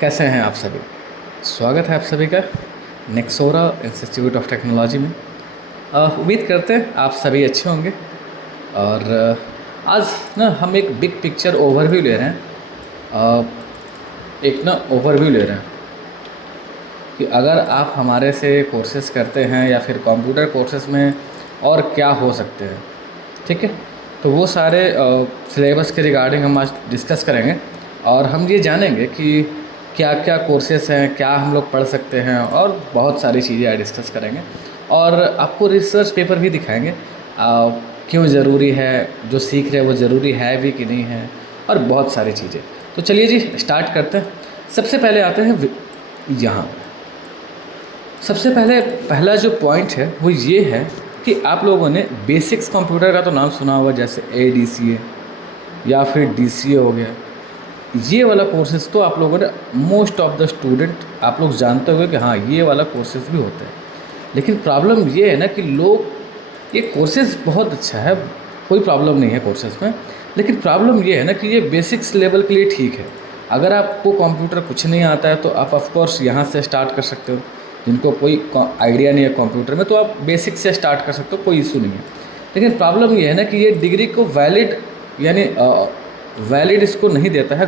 कैसे हैं आप सभी। स्वागत है आप सभी का नेक्सोरा इंस्टीट्यूट ऑफ टेक्नोलॉजी में। उम्मीद करते हैं आप सभी अच्छे होंगे। और आज ना हम एक बिग पिक्चर ओवरव्यू ले रहे हैं। एक ओवरव्यू ले रहे हैं कि अगर आप हमारे से कोर्सेज़ करते हैं या फिर कंप्यूटर कोर्सेज़ में और क्या हो सकते हैं, ठीक है। तो वो सारे सिलेबस के रिगार्डिंग हम आज डिस्कस करेंगे और हम ये जानेंगे कि क्या क्या कोर्सेस हैं, क्या हम लोग पढ़ सकते हैं और बहुत सारी चीज़ें आज डिस्कस करेंगे। और आपको रिसर्च पेपर भी दिखाएंगे क्यों ज़रूरी है, जो सीख रहे हैं वो ज़रूरी है भी कि नहीं है, और बहुत सारी चीज़ें। तो चलिए जी स्टार्ट करते हैं। सबसे पहले आते हैं यहाँ। सबसे पहला जो पॉइंट है वो ये है कि आप लोगों ने बेसिक्स कंप्यूटर का तो नाम सुना होगा, जैसे ADCA या फिर DCA हो गया। ये वाला कोर्सेज़ तो आप लोगों ने मोस्ट ऑफ द स्टूडेंट आप लोग जानते होंगे कि हाँ ये वाला कोर्सेज़ भी होता है। लेकिन प्रॉब्लम ये है ना कि लोग ये कोर्सेज़ बहुत अच्छा है, कोई प्रॉब्लम नहीं है कोर्सेज़ में, लेकिन प्रॉब्लम ये है ना कि ये बेसिक्स लेवल के लिए ठीक है। अगर आपको कंप्यूटर कुछ नहीं आता है तो आप ऑफकोर्स यहाँ से स्टार्ट कर सकते हो। जिनको कोई आइडिया नहीं है कंप्यूटर में तो आप बेसिक से स्टार्ट कर सकते हो, कोई इशू नहीं है। लेकिन प्रॉब्लम ये है ना कि ये डिग्री को वैलिड यानी वैलिड इसको नहीं देता है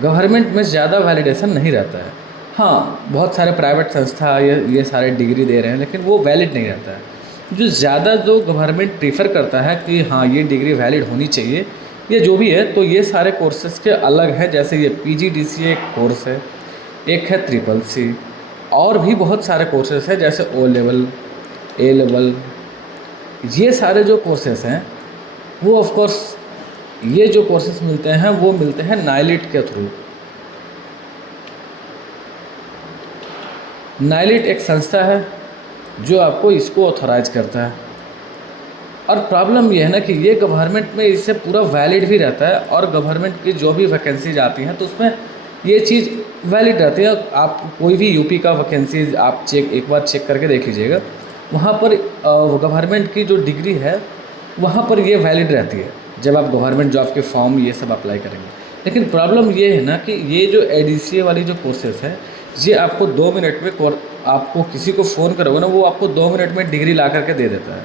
गवर्नमेंट में ज़्यादा वैलिडेशन नहीं रहता है। हाँ, बहुत सारे प्राइवेट संस्था ये सारे डिग्री दे रहे हैं, लेकिन वो वैलिड नहीं रहता है। जो ज़्यादा जो गवर्नमेंट प्रीफर करता है कि हाँ ये डिग्री वैलिड होनी चाहिए, ये जो भी है, तो ये सारे कोर्सेज़ के अलग है। जैसे ये PGDCA एक कोर्स है, एक है CCC, और भी बहुत सारे कोर्सेज़ हैं जैसे O लेवल, A लेवल। ये सारे जो कोर्सेज़ हैं वो ऑफ कोर्स ये जो कोर्सेज मिलते हैं वो मिलते हैं नाइलिट के थ्रू। नाइलिट एक संस्था है जो आपको इसको ऑथोराइज करता है। और प्रॉब्लम ये है ना कि ये गवर्नमेंट में इससे पूरा वैलिड भी रहता है, और गवर्नमेंट की जो भी वैकेंसीज आती हैं तो उसमें ये चीज़ वैलिड रहती है। आप कोई भी यूपी का वैकेंसीज आप एक बार चेक करके देख लीजिएगा, वहाँ पर गवर्नमेंट की जो डिग्री है वहाँ पर ये वैलिड रहती है जब आप गवर्नमेंट जॉब के फॉर्म ये सब अप्लाई करेंगे। लेकिन प्रॉब्लम ये है ना कि ये जो ADCA वाली जो कोर्सेस है, ये आपको 2 मिनट में, आपको किसी को फ़ोन करोगे ना वो आपको 2 मिनट में डिग्री ला करके दे देता है।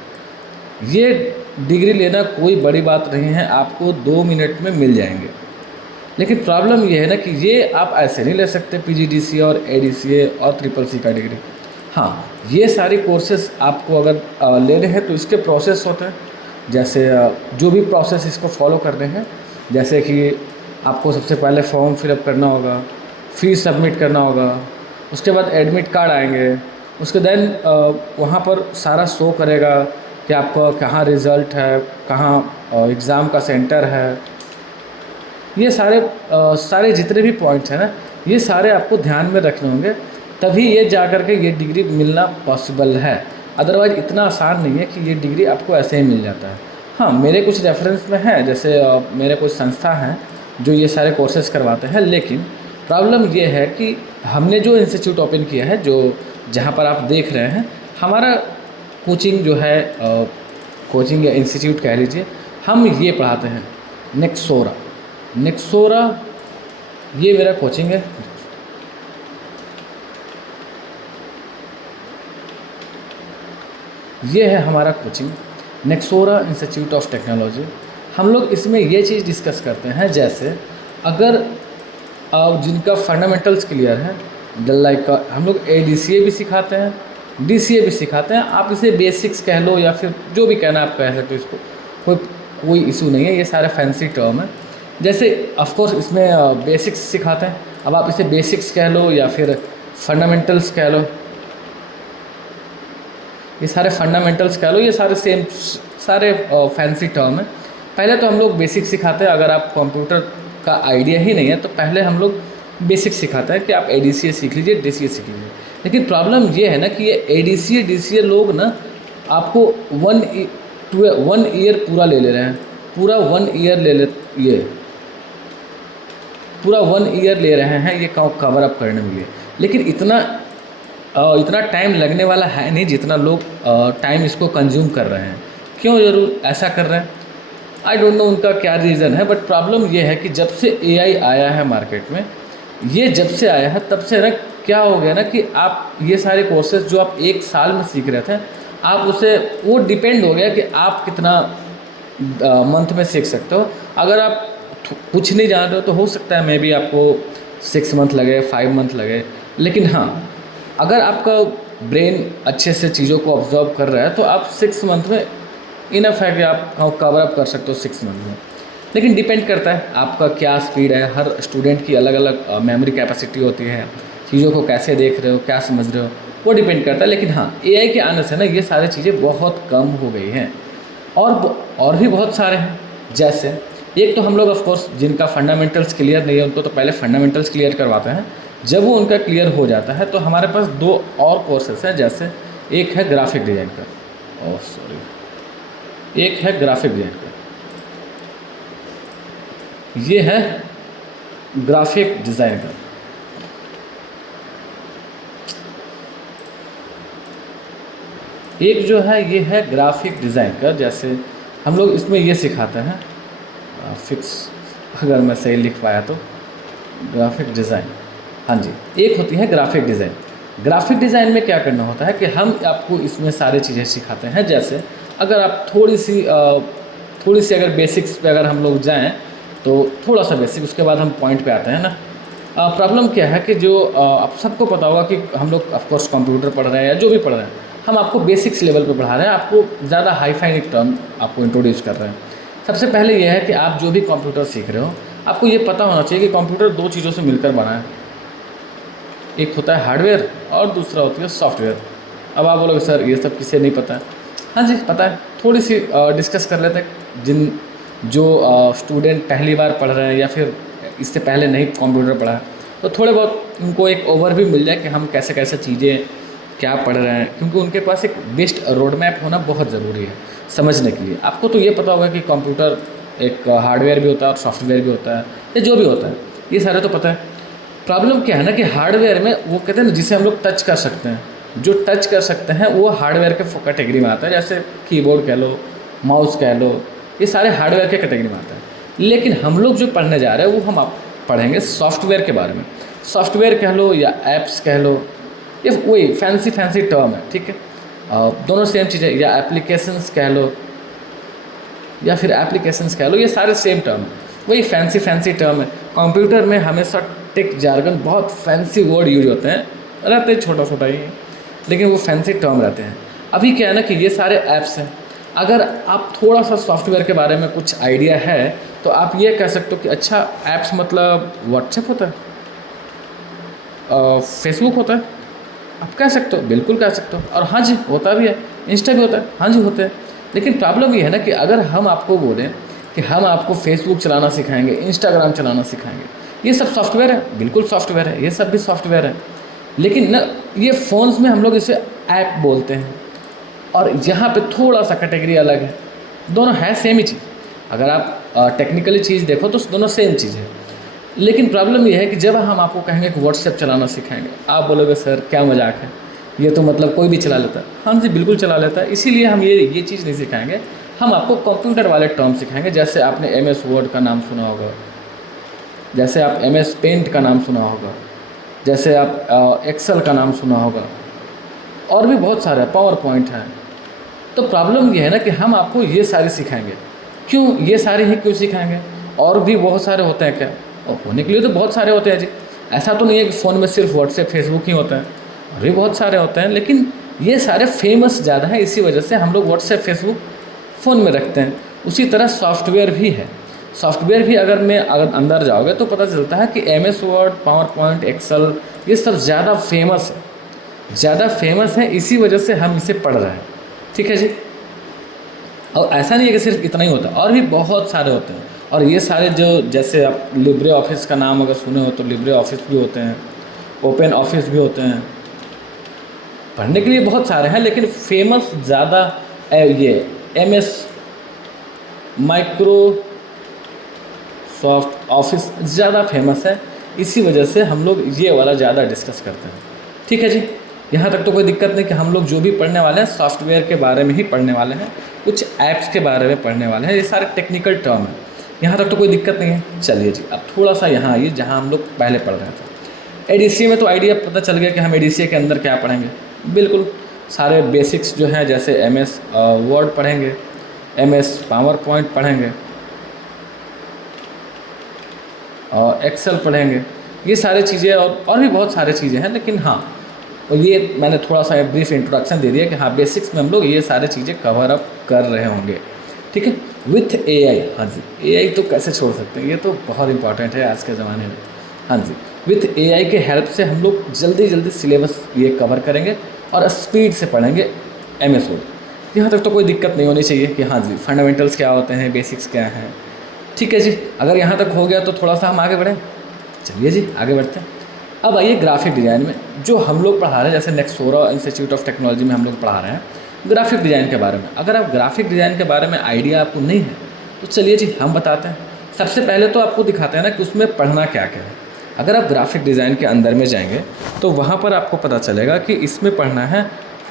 ये डिग्री लेना कोई बड़ी बात नहीं है, आपको 2 मिनट में मिल जाएंगे। लेकिन प्रॉब्लम ये है ना कि ये आप ऐसे नहीं ले सकते PGDCA और ADCA और CCC का डिग्री। हाँ, ये सारी कोर्सेज आपको अगर लेने हैं तो इसके प्रोसेस होते हैं। जैसे जो भी प्रोसेस इसको फॉलो करने हैं, जैसे कि आपको सबसे पहले फॉर्म फिलअप करना होगा, फीस सबमिट करना होगा, उसके बाद एडमिट कार्ड आएंगे, उसके देन वहाँ पर सारा शो करेगा कि आपका कहाँ रिज़ल्ट है, कहाँ एग्ज़ाम का सेंटर है। ये सारे जितने भी पॉइंट्स हैं ना, ये सारे आपको ध्यान में रखने होंगे, तभी ये जा कर के ये डिग्री मिलना पॉसिबल है। अदरवाइज़ इतना आसान नहीं है कि ये डिग्री आपको ऐसे ही मिल जाता है। हाँ, मेरे कुछ रेफरेंस में है, जैसे मेरे कुछ संस्था हैं जो ये सारे कोर्सेज करवाते हैं। लेकिन प्रॉब्लम ये है कि हमने जो इंस्टीट्यूट ओपन किया है, जो जहाँ पर आप देख रहे हैं, हमारा कोचिंग जो है, कोचिंग या इंस्टीट्यूट कह लीजिए, हम ये पढ़ाते हैं नेक्सोरा। ये मेरा कोचिंग है। ये है हमारा कोचिंग नेक्सोरा इंस्टीट्यूट ऑफ टेक्नोलॉजी। हम लोग इसमें ये चीज़ डिस्कस करते हैं, जैसे अगर जिनका फंडामेंटल्स क्लियर है, लाइक हम लोग ADCA भी सिखाते हैं, DCA भी सिखाते हैं। आप इसे बेसिक्स कह लो या फिर जो भी कहना आप कह सकते हो, इसको कोई इशू नहीं है, ये सारे फैंसी टर्म है। जैसे ऑफकोर्स इसमें बेसिक्स सिखाते हैं, अब आप इसे बेसिक्स कह लो या फिर फंडामेंटल्स कह लो, ये सारे फंडामेंटल्स कह लो, ये सारे फैंसी टर्म है। पहले तो हम लोग बेसिक सिखाते हैं। अगर आप कंप्यूटर का आइडिया ही नहीं है तो पहले हम लोग बेसिक सिखाते हैं कि आप ADCA सीख लीजिए, DCA सीख लीजिए। लेकिन प्रॉब्लम ये है ना कि ये ADCA DCA लोग ना आपको 1 ईयर पूरा ले रहे हैं, पूरा 1 ईयर ले रहे हैं ये कवर अप करने के लिए। लेकिन इतना टाइम लगने वाला है नहीं जितना लोग टाइम इसको कंज्यूम कर रहे हैं। क्यों ज़रूर ऐसा कर रहे हैं, आई डोंट नो उनका क्या रीज़न है। बट प्रॉब्लम ये है कि जब से AI आया है मार्केट में, ये जब से आया है तब से ना क्या हो गया ना कि आप ये सारे कोर्सेज जो आप एक साल में सीख रहे थे, आप उसे वो डिपेंड हो गया कि आप कितना मंथ में सीख सकते हो। अगर आप कुछ नहीं जान रहे हो तो हो सकता है मे बी आपको 6 मंथ लगे, 5 मंथ लगे, लेकिन हाँ, अगर आपका ब्रेन अच्छे से चीज़ों को ऑब्जर्व कर रहा है तो आप 6 मंथ में इनफ है कि आप कवर अप कर सकते हो 6 मंथ में। लेकिन डिपेंड करता है आपका क्या स्पीड है, हर स्टूडेंट की अलग अलग मेमोरी कैपेसिटी होती है, चीज़ों को कैसे देख रहे हो, क्या समझ रहे हो, वो डिपेंड करता है। लेकिन हाँ, एआई के आने से ना ये सारी चीज़ें बहुत कम हो गई हैं और भी बहुत सारे हैं। जैसे एक तो हम लोग ऑफ कोर्स जिनका फंडामेंटल्स क्लियर नहीं है उनको तो पहले फंडामेंटल्स क्लियर करवाते हैं। जब वो उनका क्लियर हो जाता है तो हमारे पास 2 और कोर्सेस हैं। जैसे एक है ग्राफिक डिज़ाइन का, एक है ग्राफिक डिज़ाइन का, ये है ग्राफिक डिज़ाइन का। एक जो है ये है ग्राफिक डिज़ाइन का। जैसे हम लोग इसमें ये सिखाते हैं फिक्स, अगर मैं सही लिख पाया तो, ग्राफिक डिज़ाइन, हाँ जी, एक होती है ग्राफिक डिज़ाइन। ग्राफिक डिज़ाइन में क्या करना होता है कि हम आपको इसमें सारी चीज़ें सिखाते हैं। जैसे अगर आप थोड़ी सी अगर बेसिक्स पे अगर हम लोग जाएं तो थोड़ा सा बेसिक, उसके बाद हम पॉइंट पे आते हैं ना। प्रॉब्लम क्या है कि जो आप सबको पता होगा कि हम लोग ऑफकोर्स कंप्यूटर पढ़ रहे हैं या जो भी पढ़ रहे हैं, हम आपको बेसिक्स लेवल पे पढ़ा रहे हैं, आपको ज़्यादा हाई फाई टर्म आपको इंट्रोड्यूस कर रहे हैं। सबसे पहले यह है कि आप जो भी कंप्यूटर सीख रहे हो, आपको ये पता होना चाहिए कि कंप्यूटर 2 चीज़ों से मिलकर बना है। एक होता है हार्डवेयर और दूसरा होती है सॉफ्टवेयर। अब आप बोलोगे सर ये सब किसे नहीं पता है? हाँ जी पता है, थोड़ी सी डिस्कस कर लेते हैं। जो स्टूडेंट पहली बार पढ़ रहे हैं या फिर इससे पहले नहीं कंप्यूटर पढ़ा है, तो थोड़े बहुत उनको एक ओवरव्यू मिल जाए कि हम कैसे कैसे चीज़ें क्या पढ़ रहे हैं, क्योंकि उनके पास एक बेस्ट रोड मैप होना बहुत ज़रूरी है समझने के लिए। आपको तो ये पता होगा कि कंप्यूटर एक हार्डवेयर भी होता है और सॉफ्टवेयर भी होता है, या जो भी होता है, ये सारे तो पता है। प्रॉब्लम क्या है ना कि हार्डवेयर में वो कहते हैं ना जिसे हम लोग टच कर सकते हैं, जो टच कर सकते हैं वो हार्डवेयर के कैटेगरी में आता है। जैसे कीबोर्ड कह लो, माउस कह लो, ये सारे हार्डवेयर के कैटेगरी में आता है। लेकिन हम लोग जो पढ़ने जा रहे हैं वो हम आप पढ़ेंगे सॉफ्टवेयर के बारे में। सॉफ्टवेयर कह लो या ऐप्स कह लो, ये वही फैंसी टर्म है, ठीक है, दोनों सेम चीज़ है। या एप्लीकेशंस कह लो या फिर एप्लीकेशंस कह लो, ये सारे सेम टर्म है, वही फैंसी टर्म है। कंप्यूटर में हमेशा टेक जार्गन, बहुत फैंसी वर्ड यूज होते हैं, रहते हैं छोटा छोटा ही, लेकिन वो फैंसी टर्म रहते हैं। अभी क्या है ना कि ये सारे ऐप्स हैं, अगर आप थोड़ा सा सॉफ्टवेयर के बारे में कुछ आइडिया है तो आप ये कह सकते हो कि अच्छा ऐप्स मतलब व्हाट्सएप होता है, फेसबुक होता है, आप कह सकते हो, बिल्कुल कह सकते हो। और हाँ जी होता भी है, इंस्टा भी होता है, हाँ जी होते हैं। लेकिन प्रॉब्लम ये है ना कि अगर हम आपको बोलें कि हम आपको फेसबुक चलाना सिखाएंगे, इंस्टाग्राम चलाना सिखाएंगे, ये सब सॉफ्टवेयर है, बिल्कुल सॉफ्टवेयर है, ये सब भी सॉफ्टवेयर है। लेकिन ना ये फ़ोन्स में हम लोग इसे ऐप बोलते हैं, और यहाँ पे थोड़ा सा कैटेगरी अलग है। दोनों है सेम ही चीज़, अगर आप टेक्निकली चीज़ देखो तो दोनों सेम चीज़ है। लेकिन प्रॉब्लम ये है कि जब हम आपको कहेंगे कि व्हाट्सएप चलाना सिखाएंगे, आप बोलोगे सर क्या मजाक है, ये तो मतलब कोई भी चला लेता है। हाँ जी बिल्कुल चला लेता है, इसीलिए हम ये चीज़ नहीं सिखाएंगे, हम आपको कंप्यूटर वाले टर्म सिखाएंगे। जैसे आपने MS वर्ड का नाम सुना होगा, जैसे आप MS पेंट का नाम सुना होगा, जैसे आप एक्सेल का नाम सुना होगा, और भी बहुत सारे पावर पॉइंट हैं। तो प्रॉब्लम ये है ना कि हम आपको ये सारे सिखाएंगे। क्यों ये सारे ही क्यों सिखाएंगे? और भी बहुत सारे होते हैं क्या? और होने के लिए तो बहुत सारे होते हैं जी, ऐसा तो नहीं है कि फ़ोन में सिर्फ व्हाट्सएप फेसबुक ही होता है, और भी बहुत सारे होते हैं। लेकिन ये सारे फेमस ज़्यादा हैं, इसी वजह से हम लोग व्हाट्सएप फेसबुक फ़ोन में रखते हैं। उसी तरह सॉफ्टवेयर भी है। सॉफ्टवेयर भी अगर अंदर जाओगे तो पता चलता है कि MS word, PowerPoint, Excel, ये सब ज़्यादा फेमस है, इसी वजह से हम इसे पढ़ रहे हैं, ठीक है जी। और ऐसा नहीं है कि सिर्फ इतना ही होता है, और भी बहुत सारे होते हैं। और ये सारे जो, जैसे आप लिब्रे ऑफिस का नाम अगर सुने हो तो लिब्रे ऑफिस भी होते हैं, ओपन ऑफिस भी होते हैं, पढ़ने के लिए बहुत सारे हैं। लेकिन फेमस ज़्यादा ये MS माइक्रोसॉफ्ट ऑफिस ज़्यादा फेमस है, इसी वजह से हम लोग ये वाला ज़्यादा डिस्कस करते हैं, ठीक है जी। यहाँ तक तो कोई दिक्कत नहीं कि हम लोग जो भी पढ़ने वाले हैं सॉफ्टवेयर के बारे में ही पढ़ने वाले हैं, कुछ ऐप्स के बारे में पढ़ने वाले हैं, ये सारे टेक्निकल टर्म हैं। यहाँ तक तो कोई दिक्कत नहीं है। चलिए जी, अब थोड़ा सा यहाँ आइए जहाँ हम लोग पहले पढ़ रहे थे। एडीसीए में तो आइडिया पता चल गया कि हम एडीसीए के अंदर क्या पढ़ेंगे। बिल्कुल सारे बेसिक्स जो हैं, जैसे एमएस वर्ड पढ़ेंगे, एमएस पावर पॉइंट पढ़ेंगे और एक्सेल पढ़ेंगे, ये सारी चीज़ें और भी बहुत सारी चीज़ें हैं। लेकिन हाँ, और ये मैंने थोड़ा सा ब्रीफ इंट्रोडक्शन दे दिया कि हाँ बेसिक्स में हम लोग ये सारी चीज़ें कवर अप कर रहे होंगे, ठीक है। विथ एआई, हाँ जी, एआई तो कैसे छोड़ सकते हैं, ये तो बहुत इंपॉर्टेंट है आज के ज़माने में। हाँ जी, विथ एआई के हेल्प से हम लोग जल्दी जल्दी सिलेबस ये कवर करेंगे और स्पीड से पढ़ेंगे एमएस वर्ड। यहाँ तक तो कोई दिक्कत नहीं होनी चाहिए कि हाँ जी फंडामेंटल्स क्या होते हैं, बेसिक्स क्या हैं, ठीक है जी। अगर यहाँ तक हो गया तो थोड़ा सा हम आगे बढ़ें। चलिए जी आगे बढ़ते हैं। अब आइए ग्राफिक डिज़ाइन में जो हम लोग पढ़ा रहे हैं, जैसे नेक्सोरा इंस्टीट्यूट ऑफ टेक्नोलॉजी में हम लोग पढ़ा रहे हैं ग्राफिक डिज़ाइन के बारे में। अगर आप ग्राफिक डिज़ाइन के बारे में आइडिया आपको नहीं है तो चलिए जी हम बताते हैं। सबसे पहले तो आपको दिखाते हैं ना कि उसमें पढ़ना क्या क्या है। अगर आप ग्राफिक डिज़ाइन के अंदर में जाएंगे तो वहाँ पर आपको पता चलेगा कि इसमें पढ़ना है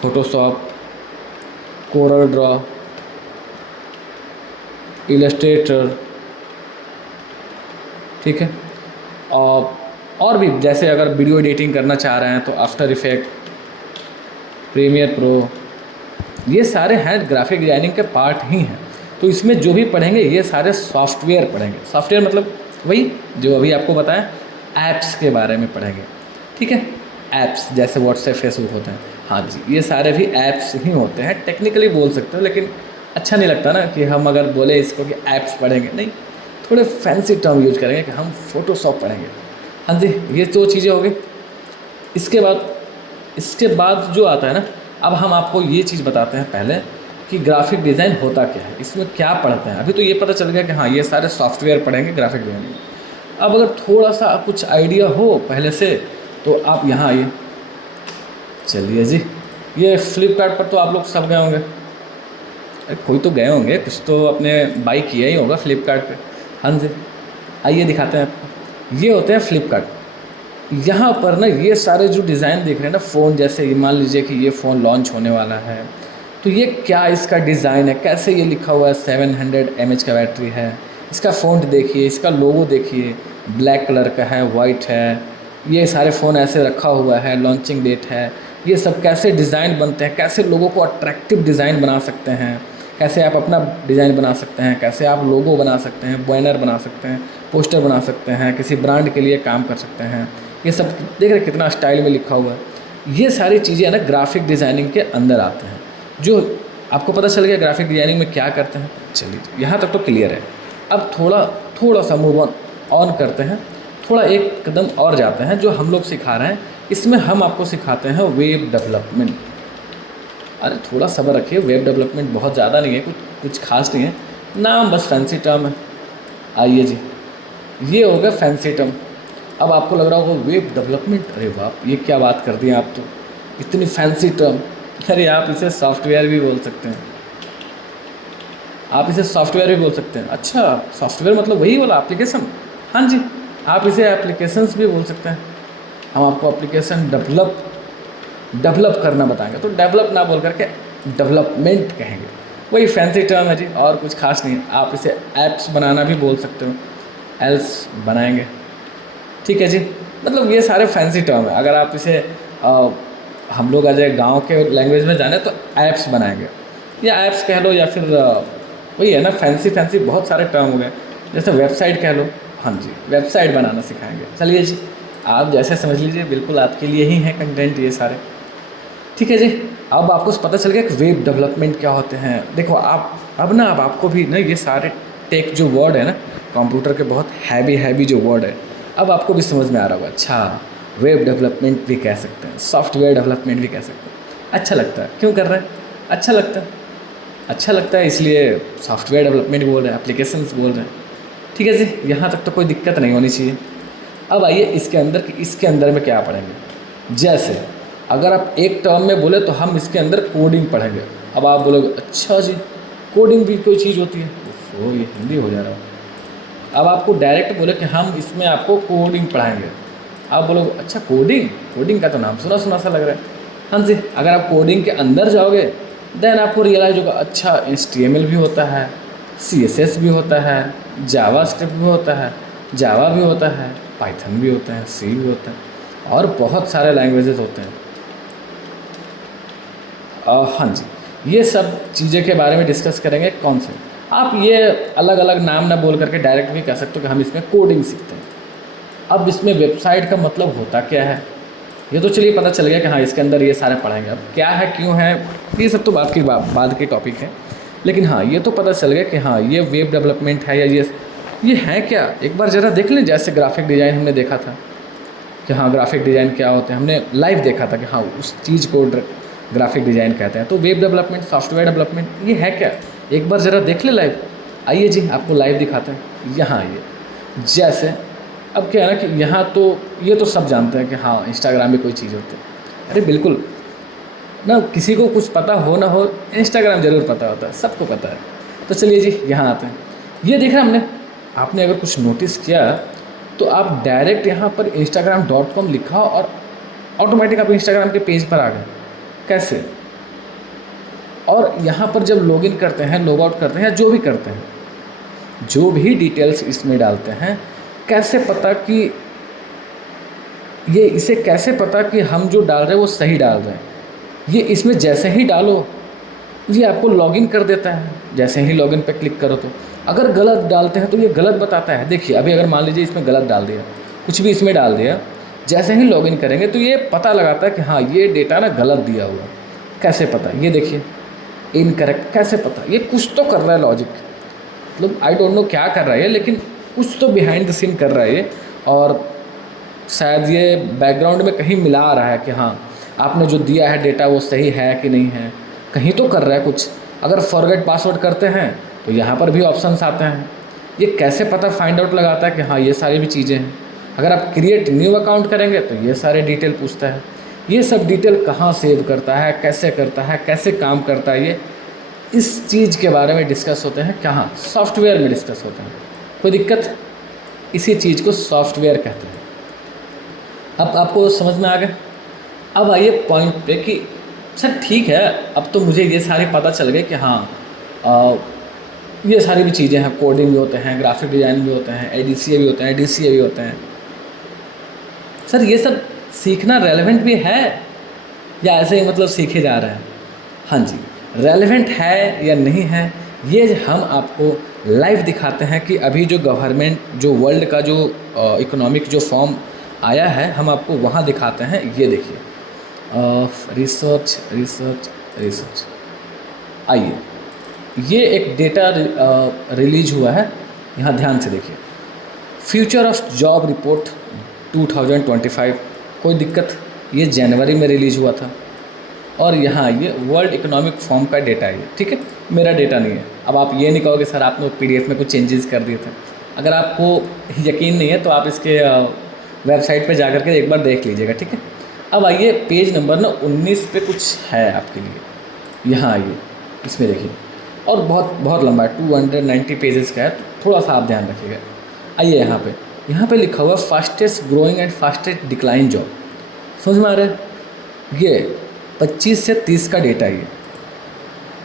फोटोशॉप, कोरल ड्रॉ, इलस्ट्रेटर, ठीक है। और भी जैसे अगर वीडियो एडिटिंग करना चाह रहे हैं तो आफ्टर इफेक्ट, प्रीमियर प्रो, ये सारे हैं ग्राफिक डिज़ाइनिंग के पार्ट ही हैं। तो इसमें जो भी पढ़ेंगे ये सारे सॉफ्टवेयर पढ़ेंगे। सॉफ्टवेयर मतलब वही जो अभी आपको बताया, ऐप्स के बारे में पढ़ेंगे, ठीक है। ऐप्स जैसे व्हाट्सएप, फेसबुक होते हैं, हाँ जी ये सारे भी ऐप्स ही होते हैं। टेक्निकली बोल सकते हो लेकिन अच्छा नहीं लगता ना कि हम अगर बोले इसको कि ऐप्स पढ़ेंगे, नहीं, थोड़े फैंसी टर्म यूज करेंगे कि हम फोटोशॉप पढ़ेंगे। हाँ जी ये दो चीज़ें हो गई। इसके बाद जो आता है ना, अब हम आपको ये चीज़ बताते हैं पहले कि ग्राफिक डिज़ाइन होता क्या है, इसमें क्या पढ़ते हैं। अभी तो ये पता चल गया कि हाँ ये सारे सॉफ्टवेयर पढ़ेंगे ग्राफिक डिज़ाइनिंग। अब अगर थोड़ा सा कुछ आइडिया हो पहले से तो आप यहाँ आइए। चलिए जी, ये फ्लिपकार्ट पर तो आप लोग सब गए होंगे, अरे कोई तो गए होंगे, कुछ तो अपने बाई किया ही होगा फ्लिपकार्ट पे। हाँ जी आइए दिखाते हैं आपको। ये होते हैं फ्लिपकार्ट। यहाँ पर ना ये सारे जो डिज़ाइन देख रहे हैं ना, फ़ोन जैसे मान लीजिए कि ये फ़ोन लॉन्च होने वाला है तो ये क्या इसका डिज़ाइन है, कैसे ये लिखा हुआ है 700 mAh का बैटरी है, इसका फ़ॉन्ट देखिए, इसका लोगो देखिए, ब्लैक कलर का है, वाइट है, ये सारे फ़ोन ऐसे रखा हुआ है, लॉन्चिंग डेट है, ये सब कैसे डिज़ाइन बनते हैं, कैसे लोगों को अट्रैक्टिव डिज़ाइन बना सकते हैं, कैसे आप अपना डिज़ाइन बना सकते हैं, कैसे आप लोगो बना सकते हैं, बैनर बना सकते हैं, पोस्टर बना सकते हैं, किसी ब्रांड के लिए काम कर सकते हैं। ये सब देख रहे कितना स्टाइल में लिखा हुआ है। ये सारी चीज़ें है ना ग्राफिक डिज़ाइनिंग के अंदर आते हैं। जो आपको पता चल गया ग्राफिक डिज़ाइनिंग में क्या करते हैं। चलिए यहाँ तक तो क्लियर है। अब थोड़ा सा मूव ऑन करते हैं, थोड़ा एक कदम और जाते हैं। जो हम लोग सिखा रहे हैं इसमें हम आपको सिखाते हैं वेब डेवलपमेंट। अरे थोड़ा सब्र रखिए, वेब डेवलपमेंट बहुत ज़्यादा नहीं है, कुछ खास नहीं है, नाम बस फैंसी टर्म है। आइए जी, ये हो गया फैंसी टर्म। अब आपको लग रहा होगा वेब डेवलपमेंट, अरे बाप ये क्या बात कर दी आप, तो इतनी फैंसी टर्म। अरे आप इसे सॉफ्टवेयर भी बोल सकते हैं, आप इसे सॉफ्टवेयर भी बोल सकते हैं। अच्छा सॉफ्टवेयर मतलब वही वाला एप्लीकेशन, हाँ जी आप इसे एप्लीकेशंस भी बोल सकते हैं। हम आपको एप्लीकेशन डेवलप करना बताएंगे तो डेवलप ना बोल करके डेवलपमेंट कहेंगे, वही फैंसी टर्म है जी, और कुछ खास नहीं है। आप इसे ऐप्स बनाना भी बोल सकते हो, एल्स बनाएंगे, ठीक है जी। मतलब ये सारे फैंसी टर्म है। अगर आप इसे हम लोग आज गांव के लैंग्वेज में जाने तो ऐप्स बनाएंगे, या ऐप्स कह लो, या फिर वही है ना फैंसी बहुत सारे टर्म हो गए। जैसे वेबसाइट कह लो, हाँ जी वेबसाइट बनाना सिखाएंगे। चलिए जी आप जैसे समझ लीजिए, बिल्कुल आपके लिए ही है कंटेंट ये सारे, ठीक है जी। अब आपको पता चल गया कि वेब डेवलपमेंट क्या होते हैं। देखो अब आपको भी ना ये सारे टेक जो वर्ड है ना कंप्यूटर के, बहुत हैवी जो वर्ड है, अब आपको भी समझ में आ रहा होगा। अच्छा वेब डेवलपमेंट भी कह सकते हैं, सॉफ्टवेयर डेवलपमेंट भी कह सकते हैं। अच्छा लगता है, क्यों कर रहे हैं, अच्छा लगता है इसलिए सॉफ्टवेयर डेवलपमेंट बोल रहे हैं, एप्लीकेशंस बोल रहे हैं, ठीक है जी। यहाँ तक तो कोई दिक्कत नहीं होनी चाहिए। अब आइए इसके अंदर में क्या पढ़ेंगे। जैसे अगर आप एक टर्म में बोले तो हम इसके अंदर कोडिंग पढ़ेंगे। अब आप बोलोगे अच्छा जी कोडिंग भी कोई चीज़ होती है, तो ये हिंदी हो जा रहा है। अब आपको डायरेक्ट बोले कि हम इसमें आपको कोडिंग पढ़ाएंगे, आप बोलोगे अच्छा कोडिंग का तो नाम सुना सा लग रहा है। हाँ जी अगर आप कोडिंग के अंदर जाओगे देन आपको रियलाइज होगा अच्छा HTML भी होता है, CSS भी होता है, जावास्क्रिप्ट भी होता है, जावा भी होता है, पाइथन भी होता है, C भी होता है, और बहुत सारे लैंग्वेजेस होते हैं। हाँ जी, ये सब चीज़ें के बारे में डिस्कस करेंगे। कौन से आप ये अलग अलग नाम ना बोल करके डायरेक्ट भी कह सकते हो कि हम इसमें कोडिंग सीखते हैं। अब इसमें वेबसाइट का मतलब होता क्या है, ये तो चलिए पता चल गया कि हाँ इसके अंदर ये सारे पढ़ेंगे। अब क्या है, क्यों है, ये सब तो बाद के टॉपिक है। लेकिन हाँ ये तो पता चल गया कि हाँ ये वेब डेवलपमेंट है या ये है क्या। एक बार ज़रा देख लें, जैसे ग्राफिक डिज़ाइन हमने देखा था कि हाँ ग्राफिक डिज़ाइन क्या होते हैं, हमने लाइव देखा था कि हाँ उस चीज़ को ग्राफिक डिज़ाइन कहते हैं। तो वेब डेवलपमेंट, सॉफ्टवेयर डेवलपमेंट ये है क्या, एक बार ज़रा देख ले लाइव। आइए जी आपको लाइव दिखाते हैं। यहाँ आइए, जैसे अब क्या है ना कि यहाँ तो ये तो सब जानते हैं कि हाँ इंस्टाग्राम में कोई चीज़ होती है। अरे बिल्कुल ना, किसी को कुछ पता हो ना हो, इंस्टाग्राम ज़रूर पता होता है, सबको पता है। तो चलिए जी यहाँ आते हैं। ये देखा हमने, आपने अगर कुछ नोटिस किया तो आप डायरेक्ट यहाँ पर instagram.com लिखा और ऑटोमेटिक आप इंस्टाग्राम के पेज पर आ गए। कैसे, और यहाँ पर जब लॉगिन करते हैं, लॉग आउट करते हैं, जो भी करते हैं, जो भी डिटेल्स इसमें डालते हैं, कैसे पता कि ये इसे कैसे पता कि हम जो डाल रहे हैं वो सही डाल रहे हैं। ये इसमें जैसे ही डालो ये आपको लॉगिन कर देता है। जैसे ही लॉगिन पे क्लिक करो तो अगर गलत डालते हैं तो ये गलत बताता है। देखिए अभी अगर मान लीजिए इसमें गलत डाल दिया, कुछ भी इसमें डाल दिया, जैसे ही लॉगिन करेंगे तो ये पता लगाता है कि हाँ ये डेटा ना गलत दिया हुआ। कैसे पता, ये देखिए इनकरेक्ट, कैसे पता, ये कुछ तो कर रहा है लॉजिक। मतलब आई डोंट नो क्या कर रहा है लेकिन कुछ तो बिहाइंड द सीन कर रहा है ये, और शायद ये बैकग्राउंड में कहीं मिला रहा है कि हाँ आपने जो दिया है डेटा वो सही है कि नहीं है, कहीं तो कर रहा है कुछ। अगर फॉरगेट पासवर्ड करते हैं तो यहाँ पर भी ऑप्शंस आते हैं। ये कैसे पता फाइंड आउट लगाता है कि हाँ ये सारी भी चीज़ें हैं। अगर आप क्रिएट न्यू अकाउंट करेंगे तो ये सारे डिटेल पूछता है। ये सब डिटेल कहाँ सेव करता है, कैसे करता है, कैसे काम करता है, ये इस चीज़ के बारे में डिस्कस होते हैं। कहाँ, सॉफ्टवेयर में डिस्कस होते हैं। कोई दिक्कत, इसी चीज़ को सॉफ्टवेयर कहते हैं। अब आपको समझ में आ गया। अब आइए पॉइंट पे कि सर ठीक है, अब तो मुझे ये सारे पता चल गए कि हाँ ये सारी भी चीज़ें हैं, कोडिंग भी होते हैं, ग्राफिक डिज़ाइन भी होते हैं, एडीसीए भी होते हैं, डीसीए भी होते हैं। सर ये सब सीखना रेलेवेंट भी है या ऐसे ही मतलब सीखे जा रहे हैं? हाँ जी, रेलेवेंट है या नहीं है ये हम आपको लाइव दिखाते हैं कि अभी जो गवर्नमेंट, जो वर्ल्ड का जो इकोनॉमिक जो फॉर्म आया है, हम आपको वहाँ दिखाते हैं। ये देखिए रिसर्च आइए, ये एक डेटा रिलीज हुआ है, यहाँ ध्यान से देखिए। फ्यूचर ऑफ जॉब रिपोर्ट 2025, कोई दिक्कत, ये जनवरी में रिलीज हुआ था। और यहाँ ये वर्ल्ड इकोनॉमिक फॉर्म का डेटा है, ठीक है, मेरा डेटा नहीं है। अब आप ये नहीं कहोगे सर आपने पीडीएफ में कुछ चेंजेस कर दिए थे। अगर आपको यकीन नहीं है तो आप इसके वेबसाइट पे जाकर के एक बार देख लीजिएगा, ठीक है। अब आइए पेज नंबर ना 19 पे कुछ है आपके लिए, यहाँ आइए, इसमें देखिए, और बहुत लंबा है, 290 पेजेस का है, तो थोड़ा सा आप ध्यान रखिएगा। आइए यहाँ पे लिखा हुआ fastest growing and fastest decline job, समझ में आ रहा है? ये 25 से 30 का डेटा है ये,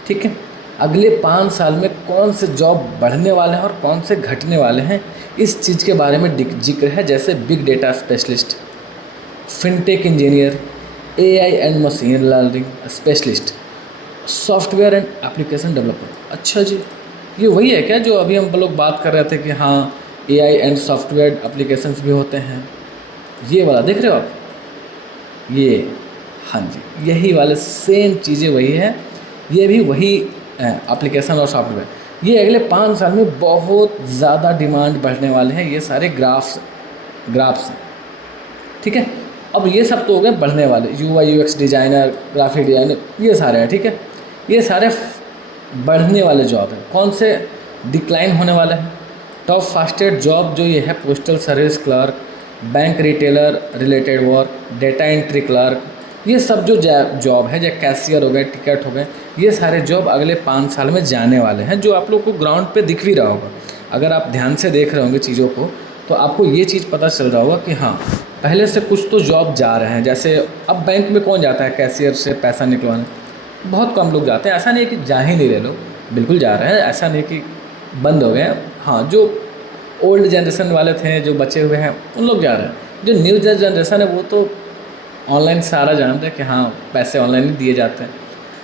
ठीक है। अगले 5 साल में कौन से जॉब बढ़ने वाले हैं और कौन से घटने वाले हैं, इस चीज़ के बारे में जिक्र है। जैसे big data specialist, fintech engineer, AI and machine learning specialist, software and application developer. अच्छा जी, ये वही है क्या जो अभी हम लोग बात कर रहे थे कि हाँ एआई एंड सॉफ्टवेयर एप्लीकेशंस भी होते हैं? ये वाला देख रहे हो आप, ये, हाँ जी, यही वाले सेम चीज़ें वही है, ये भी वही एप्लीकेशन और सॉफ्टवेयर। ये अगले 5 साल में बहुत ज़्यादा डिमांड बढ़ने वाले हैं। ये सारे ग्राफ्स हैं, ठीक है। अब ये सब तो हो गए बढ़ने वाले, UI UX designer, graphic designer, ये सारे हैं, ठीक है। ये सारे बढ़ने वाले जॉब हैं। कौन से डिक्लाइन होने वाले हैं? टॉप फास्टेस्ट जॉब जो ये है, postal service clerk, bank retailer related work, data entry clerk, ये सब जो जॉब है, जैसे कैशियर हो गए, टिकट हो गए, ये सारे जॉब अगले 5 साल में जाने वाले हैं, जो आप लोग को ग्राउंड पे दिख भी रहा होगा। अगर आप ध्यान से देख रहे होंगे चीज़ों को तो आपको ये चीज़ पता चल रहा होगा कि हाँ पहले से कुछ तो जॉब जा रहे हैं। जैसे अब बैंक में कौन जाता है कैशियर से पैसा निकलवाने? बहुत कम लोग जाते हैं। ऐसा नहीं है कि जा ही नहीं रहे लोग, बिल्कुल जा रहे हैं, ऐसा नहीं कि बंद हो गए हैं। हाँ, जो ओल्ड जनरेशन वाले थे, जो बचे हुए हैं, उन लोग जा रहे हैं। जो न्यू जनरेशन है वो तो ऑनलाइन सारा जानते हैं कि हाँ पैसे ऑनलाइन ही दिए जाते हैं,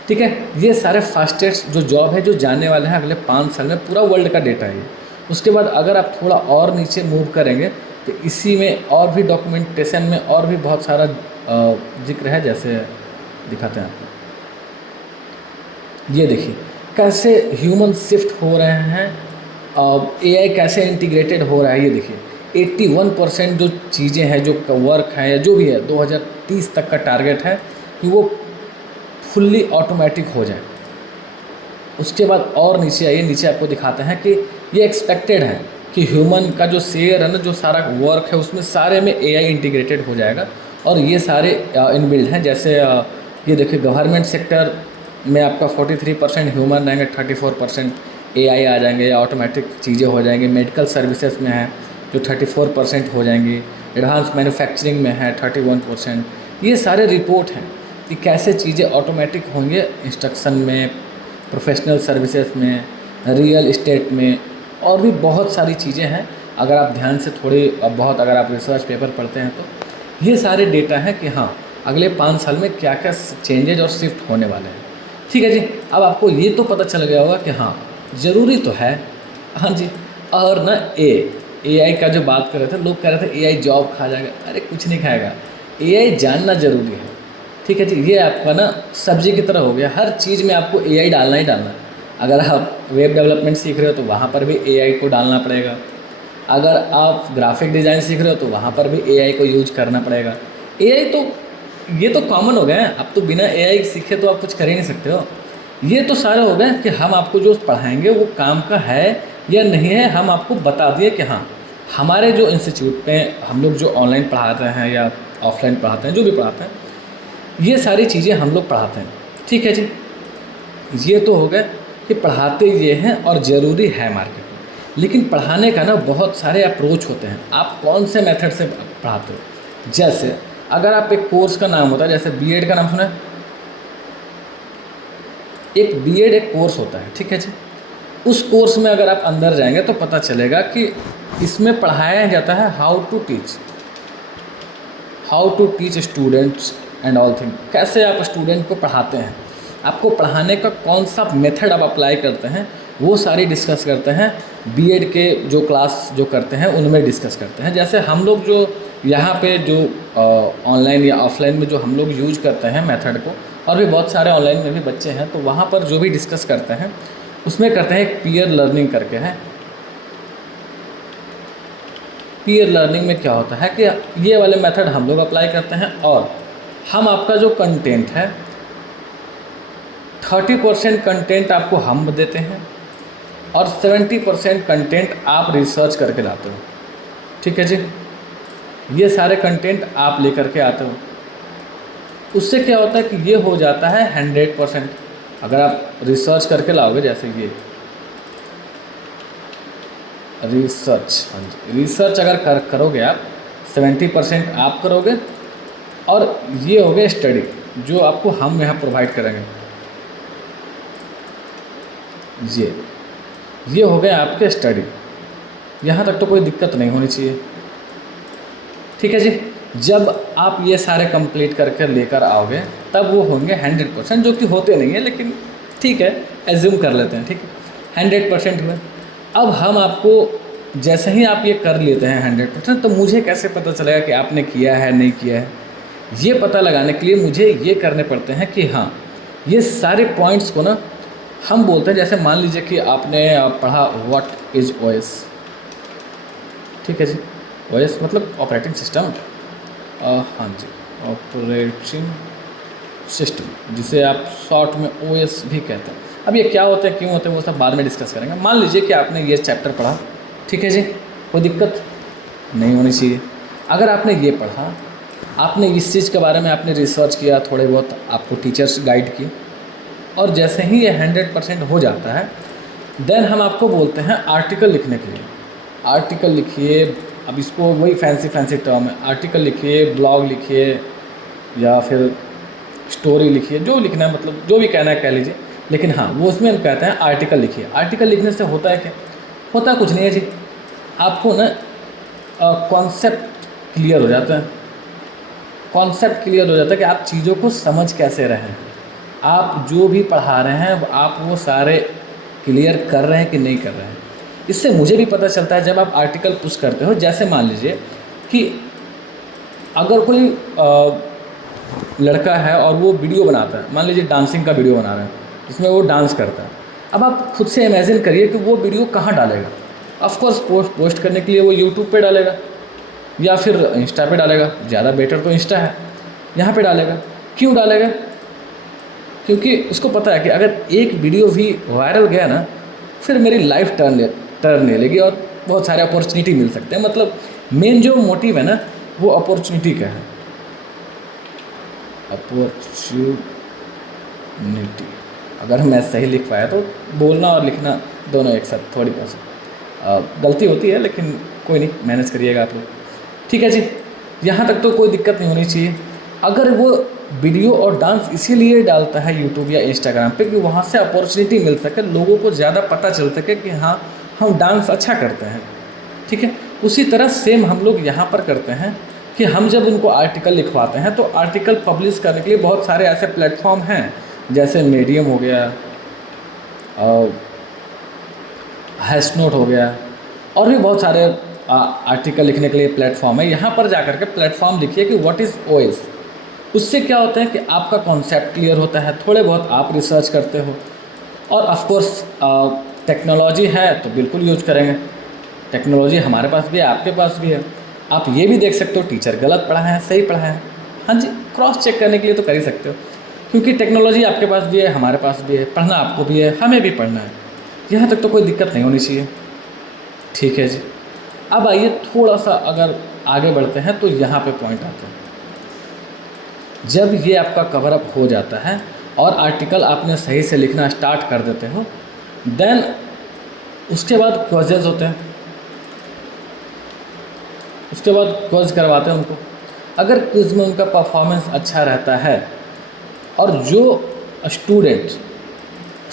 ठीक है। ये सारे फास्टेस्ट जो जॉब है जो जाने वाले हैं अगले 5 साल में, पूरा वर्ल्ड का डेटा है ये। उसके बाद अगर आप थोड़ा और नीचे मूव करेंगे तो इसी में और भी डॉक्यूमेंटेशन में और भी बहुत सारा जिक्र है, जैसे दिखाते हैं आपको। ये देखिए कैसे ह्यूमन शिफ्ट हो रहे हैं, एआई कैसे इंटीग्रेटेड हो रहा है। ये देखिए 81% जो चीज़ें हैं, जो वर्क है या जो भी है, 2030 तक का टारगेट है कि वो फुल्ली ऑटोमेटिक हो जाए। उसके बाद और नीचे आइए, नीचे आपको दिखाते हैं कि ये एक्सपेक्टेड है कि ह्यूमन का जो शेयर है ना, जो सारा वर्क है उसमें सारे में एआई इंटीग्रेटेड हो जाएगा और ये सारे इनबिल्ड हैं। जैसे ये देखिए गवर्नमेंट सेक्टर में आपका 43% ह्यूमन रहेंगे, 34% एआई आ जाएंगे या ऑटोमेटिक चीज़ें हो जाएंगी। मेडिकल सर्विसेज में है जो 34% हो जाएंगी। एडवांस मैन्युफैक्चरिंग में है 31%। ये सारे रिपोर्ट हैं कि कैसे चीज़ें ऑटोमेटिक होंगे इंस्ट्रक्शन में, प्रोफेशनल सर्विसेज में, रियल इस्टेट में, और भी बहुत सारी चीज़ें हैं। अगर आप ध्यान से थोड़ी बहुत अगर आप रिसर्च पेपर पढ़ते हैं तो ये सारे डेटा हैं कि हाँ अगले 5 साल में क्या क्या चेंजेज और शिफ्ट होने वाले हैं, ठीक है जी। अब आपको ये तो पता चल गया होगा कि हाँ ज़रूरी तो है, हाँ जी। और ना एआई का जो बात कर रहे थे, लोग कह रहे थे एआई जॉब खा जाएगा। अरे कुछ नहीं खाएगा, एआई जानना ज़रूरी है, ठीक है जी। ये आपका ना सब्जी की तरह हो गया, हर चीज़ में आपको एआई डालना ही डालना है। अगर आप वेब डेवलपमेंट सीख रहे हो तो वहाँ पर भी एआई को डालना पड़ेगा। अगर आप ग्राफिक डिज़ाइन सीख रहे हो तो वहाँ पर भी एआई को यूज करना पड़ेगा। एआई तो ये तो कॉमन हो गया है, अब तो बिना एआई सीखे तो आप कुछ कर ही नहीं सकते हो। ये तो सारे हो गए कि हम आपको जो पढ़ाएंगे वो काम का है या नहीं है, हम आपको बता दिए कि हाँ हमारे जो इंस्टीट्यूट पे हम लोग जो ऑनलाइन पढ़ाते हैं या ऑफलाइन पढ़ाते हैं, जो भी पढ़ाते हैं, ये सारी चीज़ें हम लोग पढ़ाते हैं, ठीक है जी। ये तो हो गया कि पढ़ाते ये हैं और ज़रूरी है मार्केट में। लेकिन पढ़ाने का ना बहुत सारे अप्रोच होते हैं, आप कौन से मेथड से पढ़ाते हो। जैसे अगर आप एक कोर्स का नाम होता है, जैसे बीएड का नाम सुना है, एक बीएड एक कोर्स होता है, ठीक है जी। उस कोर्स में अगर आप अंदर जाएंगे तो पता चलेगा कि इसमें पढ़ाया जाता है how to teach students and all thing. कैसे आप स्टूडेंट को पढ़ाते हैं, आपको पढ़ाने का कौन सा मेथड आप अप्लाई करते हैं, वो सारी डिस्कस करते हैं। बीएड के जो क्लास जो करते हैं उनमें डिस्कस करते हैं। जैसे हम लोग जो यहाँ पे जो ऑनलाइन या ऑफलाइन में जो हम लोग यूज करते हैं मेथड को, और भी बहुत सारे ऑनलाइन में भी बच्चे हैं तो वहाँ पर जो भी डिस्कस करते हैं उसमें करते हैं एक पीयर लर्निंग करके है। पीयर लर्निंग में क्या होता है कि ये वाले मेथड हम लोग अप्लाई करते हैं और हम आपका जो कंटेंट है 30% कंटेंट आपको हम देते हैं और 70% कंटेंट आप रिसर्च करके लाते हो, ठीक है जी। ये सारे कंटेंट आप लेकर के आते हो, उससे क्या होता है कि ये हो जाता है 100%। अगर आप रिसर्च करके लाओगे, जैसे ये रिसर्च, हाँ जी, रिसर्च अगर करोगे आप 70% आप करोगे और ये हो गया स्टडी जो आपको हम यहाँ प्रोवाइड करेंगे। ये हो गया आपके स्टडी, यहाँ तक तो कोई दिक्कत नहीं होनी चाहिए, ठीक है जी। जब आप ये सारे कंप्लीट करके लेकर आओगे तब वो होंगे 100%, जो कि होते नहीं है लेकिन ठीक है एज्यूम कर लेते हैं, ठीक है 100% हुए। अब हम आपको जैसे ही आप ये कर लेते हैं 100%, तो मुझे कैसे पता चलेगा कि आपने किया है नहीं किया है। ये पता लगाने के लिए मुझे ये करने पड़ते हैं कि हाँ ये सारे पॉइंट्स को ना हम बोलते हैं। जैसे मान लीजिए कि आपने पढ़ा व्हाट इज ओएस, ठीक है जी। ओएस मतलब ऑपरेटिंग सिस्टम, हाँ जी ऑपरेटिंग सिस्टम, जिसे आप शॉर्ट में ओएस भी कहते हैं। अब ये क्या होते हैं क्यों होते हैं वो सब बाद में डिस्कस करेंगे। मान लीजिए कि आपने ये चैप्टर पढ़ा, ठीक है जी, कोई दिक्कत नहीं होनी चाहिए। अगर आपने ये पढ़ा, आपने इस चीज़ के बारे में आपने रिसर्च किया, थोड़े बहुत आपको टीचर्स गाइड किए, और जैसे ही ये 100% हो जाता है देन हम आपको बोलते हैं आर्टिकल लिखने के लिए। आर्टिकल लिखिए, अब इसको वही फैंसी टर्म है, आर्टिकल लिखिए, ब्लॉग लिखिए या फिर स्टोरी लिखिए, जो लिखना है, मतलब जो भी कहना है कह लीजिए। लेकिन हाँ वो उसमें हम कहते हैं आर्टिकल लिखिए। आर्टिकल लिखने से होता है क्या, होता कुछ नहीं है जी। आपको ना कॉन्सेप्ट क्लियर हो जाता है, कॉन्सेप्ट क्लियर हो जाता है कि आप चीज़ों को समझ कैसे रहे हैं, आप जो भी पढ़ा रहे हैं आप वो सारे क्लियर कर रहे हैं कि नहीं कर रहे हैं। इससे मुझे भी पता चलता है जब आप आर्टिकल पुश करते हो, जैसे मान लीजिए कि अगर कोई लड़का है और वो वीडियो बनाता है, मान लीजिए डांसिंग का वीडियो बना रहे हैं जिसमें वो डांस करता है, अब आप खुद से इमेजिन करिए कि वो वीडियो कहाँ डालेगा। ऑफकोर्स पोस्ट करने के लिए वो यूट्यूब पे डालेगा या फिर इंस्टा पे डालेगा, ज़्यादा बेटर तो इंस्टा है, यहाँ पे डालेगा। क्यों डालेगा? क्योंकि उसको पता है कि अगर एक वीडियो भी वायरल गया ना, फिर मेरी लाइफ टर्न ले लेगी और बहुत सारे अपॉर्चुनिटी मिल सकते हैं। मतलब मेन जो मोटिव है ना वो अपॉर्चुनिटी का है, अपॉर्चुनिटी। अगर मैं सही लिख पाया तो बोलना और लिखना दोनों एक साथ थोड़ी बहुत गलती होती है, लेकिन कोई नहीं, मैनेज करिएगा आप लोग। ठीक है जी, यहाँ तक तो कोई दिक्कत नहीं होनी चाहिए। अगर वो वीडियो और डांस इसीलिए डालता है यूट्यूब या इंस्टाग्राम पे कि वहाँ से अपॉर्चुनिटी मिल सके, लोगों को ज़्यादा पता चल सके कि हाँ हम डांस अच्छा करते हैं। ठीक है, उसी तरह सेम हम लोग यहाँ पर करते हैं कि हम जब उनको आर्टिकल लिखवाते हैं तो आर्टिकल पब्लिश करने के लिए बहुत सारे ऐसे प्लेटफॉर्म हैं, जैसे मीडियम हो गया, हैशनोट हो गया, और भी बहुत सारे आर्टिकल लिखने के लिए प्लेटफॉर्म है। यहाँ पर जाकर के प्लेटफॉर्म लिखिए कि व्हाट इज़ ओएस। उससे क्या होता है कि आपका कॉन्सेप्ट क्लियर होता है, थोड़े बहुत आप रिसर्च करते हो, और ऑफ कोर्स टेक्नोलॉजी है तो बिल्कुल यूज करेंगे। टेक्नोलॉजी हमारे पास भी है, आपके पास भी है। आप ये भी देख सकते हो टीचर गलत पढ़ा है सही पढ़ा है, हाँ जी, क्रॉस चेक करने के लिए तो कर ही सकते हो, क्योंकि टेक्नोलॉजी आपके पास भी है, हमारे पास भी है, पढ़ना आपको भी है, हमें भी पढ़ना है। यहाँ तक तो कोई दिक्कत नहीं होनी चाहिए। ठीक है जी, अब आइए थोड़ा सा अगर आगे बढ़ते हैं तो यहाँ पे पॉइंट आता है। जब ये आपका कवर अप हो जाता है और आर्टिकल आपने सही से लिखना स्टार्ट कर देते हो, देन उसके बाद क्विज़ेस होते हैं, उसके बाद क्विज़ करवाते हैं उनको। अगर क्विज़ में उनका परफॉर्मेंस अच्छा रहता है और जो स्टूडेंट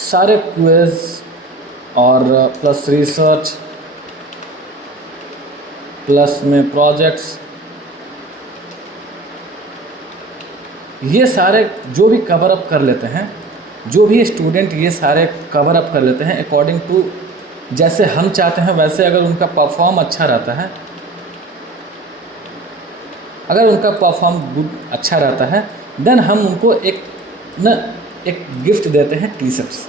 सारे क्विज़ और प्लस रिसर्च प्लस में प्रोजेक्ट्स, ये सारे जो भी कवर अप कर लेते हैं, जो भी स्टूडेंट ये सारे कवर अप कर लेते हैं अकॉर्डिंग टू जैसे हम चाहते हैं, वैसे अगर उनका परफॉर्म अच्छा रहता है, अगर उनका परफॉर्म गुड अच्छा रहता है, देन हम उनको एक गिफ्ट देते हैं, टी शर्ट्स।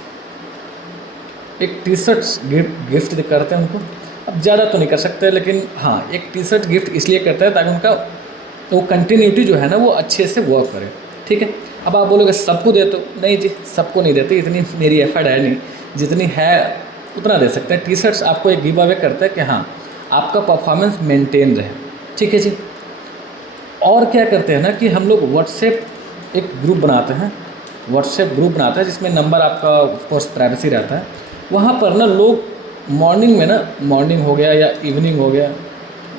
एक टी शर्ट्स गिफ्ट करते हैं उनको। अब ज़्यादा तो नहीं कर सकते, लेकिन हाँ एक टी शर्ट गिफ्ट इसलिए करते हैं ताकि उनका वो कंटिन्यूटी जो है ना वो अच्छे से वर्क करे। ठीक है, अब आप बोलोगे सबको दे, तो नहीं जी, सबको नहीं देते, इतनी मेरी एफर्ट है नहीं, जितनी है उतना दे सकते हैं। टी शर्ट्स आपको एक गिव अवे करते हैं कि हाँ आपका परफॉर्मेंस मेंटेन रहे। ठीक है जी, और क्या करते हैं ना कि हम लोग व्हाट्सएप एक ग्रुप बनाते हैं, व्हाट्सएप ग्रुप बनाते हैं जिसमें नंबर आपका ऑफकोर्स प्राइवेसी रहता है। वहाँ पर ना लोग मॉर्निंग में ना, मॉर्निंग हो गया या इवनिंग हो गया,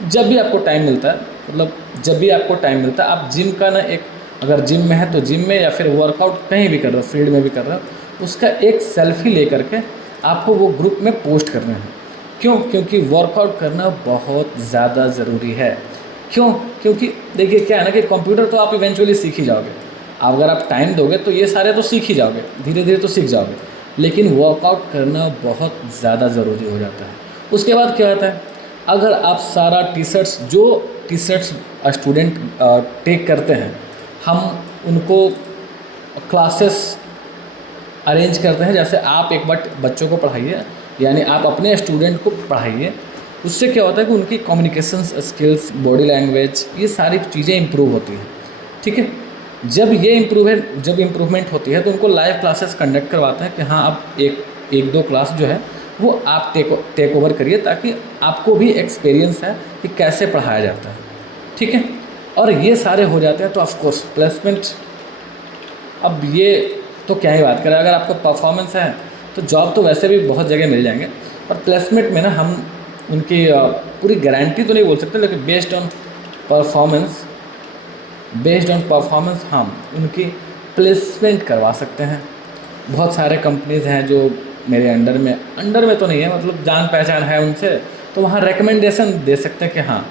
जब भी आपको टाइम मिलता है, मतलब जब भी आपको टाइम मिलता है, आप जिम का ना एक, अगर जिम में है तो जिम में, या फिर वर्कआउट कहीं भी कर रहे हो, फील्ड में भी कर रहे हो, उसका एक सेल्फी ले करके आपको वो ग्रुप में पोस्ट करना है। क्यों? क्योंकि वर्कआउट करना बहुत ज़्यादा ज़रूरी है। क्यों? क्योंकि देखिए क्या है ना कि कंप्यूटर तो आप इवेंचुअली सीख ही जाओगे, अगर आप टाइम दोगे तो ये सारे तो सीख ही जाओगे, धीरे धीरे तो सीख जाओगे, लेकिन वर्कआउट करना बहुत ज़्यादा ज़रूरी हो जाता है। उसके बाद क्या होता है, अगर आप सारा टी शर्ट्स स्टूडेंट टेक करते हैं, हम उनको क्लासेस अरेंज करते हैं। जैसे आप एक बार बच्चों को पढ़ाइए, यानी आप अपने स्टूडेंट को पढ़ाइए, उससे क्या होता है कि उनकी कम्युनिकेशन स्किल्स, बॉडी लैंग्वेज, ये सारी चीज़ें इंप्रूव होती हैं। ठीक है, जब इम्प्रूवमेंट होती है तो उनको लाइव क्लासेस कंडक्ट करवाते हैं कि हाँ आप एक दो क्लास जो है वो आप टेक ओवर करिए, ताकि आपको भी एक्सपीरियंस है कि कैसे पढ़ाया जाता है। ठीक है, और ये सारे हो जाते हैं तो ऑफकोर्स प्लेसमेंट, अब ये तो क्या ही बात करें, अगर आपका परफॉर्मेंस है तो जॉब तो वैसे भी बहुत जगह मिल जाएंगे, और प्लेसमेंट में ना हम उनकी पूरी गारंटी तो नहीं बोल सकते, लेकिन बेस्ड ऑन परफॉर्मेंस हम उनकी प्लेसमेंट करवा सकते हैं। बहुत सारे कंपनीज़ हैं जो मेरे अंडर में तो नहीं है, मतलब जान पहचान है उनसे, तो वहाँ रिकमेंडेशन दे सकते हैं कि हाँ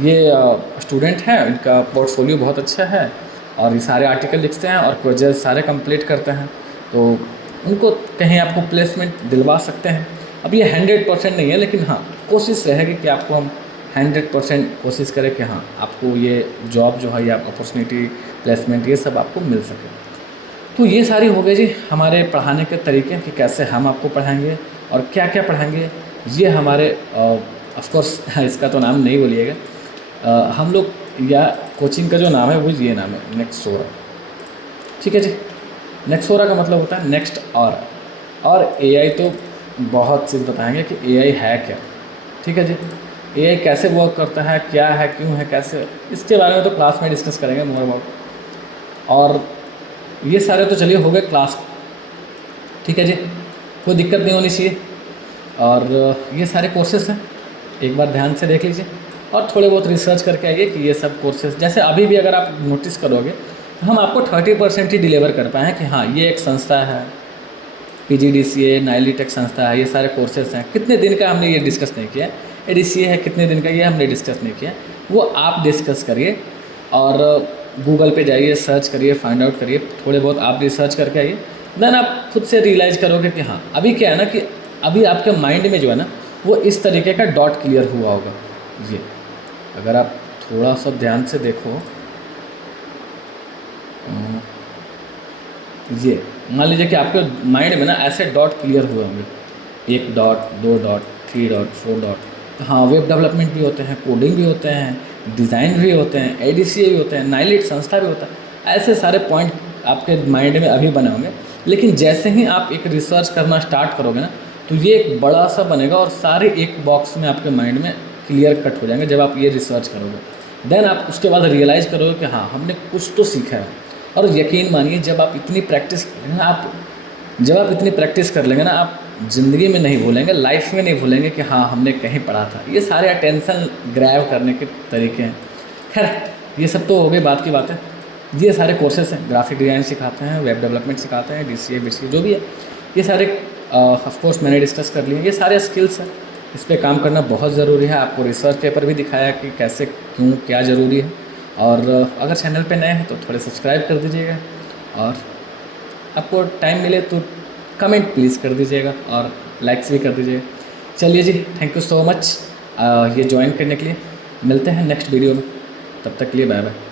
ये स्टूडेंट हैं, इनका पोर्टफोलियो बहुत अच्छा है और ये सारे आर्टिकल लिखते हैं और क्विज़ेस सारे कंप्लीट करते हैं, तो उनको कहीं आपको प्लेसमेंट दिलवा सकते हैं। अब ये 100% नहीं है, लेकिन हाँ कोशिश रहेगी कि आपको हम 100% कोशिश करें कि हाँ आपको ये जॉब जो है या अपॉर्चुनिटी, प्लेसमेंट, ये सब आपको मिल सके। तो ये सारी हो गई जी हमारे पढ़ाने के तरीके कि कैसे हम आपको पढ़ाएंगे और क्या क्या पढ़ाएंगे। ये हमारे ऑफ कोर्स इसका तो नाम नहीं बोलिएगा, हम लोग या कोचिंग का जो नाम है वो ये नाम है नेक्सोरा। ठीक है जी। नेक्सोरा का मतलब होता है नेक्स्ट और एआई तो बहुत चीज़ बताएंगे कि एआई है क्या। ठीक है जी। एआई कैसे वर्क करता है, क्या है, क्यों है, कैसे, इसके बारे में तो क्लास में डिस्कस करेंगे मोर अबाउट। और ये सारे तो चलिए हो गए क्लास। ठीक है जी, कोई दिक्कत नहीं होनी चाहिए। और ये सारे कोर्सेस हैं, एक बार ध्यान से देख लीजिए और थोड़े बहुत रिसर्च करके आइए कि ये सब कोर्सेज, जैसे अभी भी अगर आप नोटिस करोगे तो हम आपको 30% ही डिलीवर कर पाए हैं कि हाँ ये एक संस्था है, PGDCA, नाइलिटेक संस्था है, ये सारे कोर्सेज हैं। कितने दिन का हमने ये डिस्कस नहीं किया। ADCA है कितने दिन का, ये हमने डिस्कस नहीं किया, वो आप डिस्कस करिए और गूगल पे जाइए, सर्च करिए, फाइंड आउट करिए, थोड़े बहुत आप रिसर्च करके आइए। देन आप खुद से रियलाइज़ करोगे कि हाँ अभी क्या है ना कि अभी आपके माइंड में जो है ना वो इस तरीके का डॉट क्लियर हुआ होगा। ये अगर आप थोड़ा सा ध्यान से देखो, ये मान लीजिए कि आपके माइंड में ना ऐसे डॉट क्लियर हुए होंगे, 1 डॉट, 2 डॉट, 3 डॉट, 4 डॉट। तो हाँ वेब डेवलपमेंट भी होते हैं, कोडिंग भी होते हैं, डिज़ाइन भी होते हैं, ADCA भी होते हैं, नाइलिट संस्था भी होता है। ऐसे सारे पॉइंट आपके माइंड में अभी बने होंगे, लेकिन जैसे ही आप एक रिसर्च करना स्टार्ट करोगे ना तो ये एक बड़ा सा बनेगा और सारे एक बॉक्स में आपके माइंड में क्लियर कट हो जाएंगे जब आप ये रिसर्च करोगे। देन आप उसके बाद रियलाइज़ करोगे कि हाँ हमने कुछ तो सीखा है। और यकीन मानिए जब आप इतनी प्रैक्टिस कर लेंगे ना, आप ज़िंदगी में नहीं भूलेंगे, लाइफ में नहीं भूलेंगे कि हाँ हमने कहीं पढ़ा था। ये सारे अटेंशन ग्रैब करने के तरीके हैं। खैर ये सब तो हो गई बात की बातें। ये सारे कोर्सेस हैं, ग्राफिक डिज़ाइन सिखाते हैं, वेब डेवलपमेंट सिखाते हैं, DCA BCA जो भी है, ये सारे ऑफ कोर्स मैंने डिस्कस कर लिए। ये सारे स्किल्स हैं, इस पे काम करना बहुत ज़रूरी है। आपको रिसर्च पेपर भी दिखाया कि कैसे, क्यों, क्या ज़रूरी है। और अगर चैनल पे नए हैं तो थोड़े सब्सक्राइब कर दीजिएगा और आपको टाइम मिले तो कमेंट प्लीज़ कर दीजिएगा और लाइक्स भी कर दीजिएगा। चलिए जी, थैंक यू सो मच ये ज्वाइन करने के लिए। मिलते हैं नेक्स्ट वीडियो में, तब तक के लिए बाय बाय।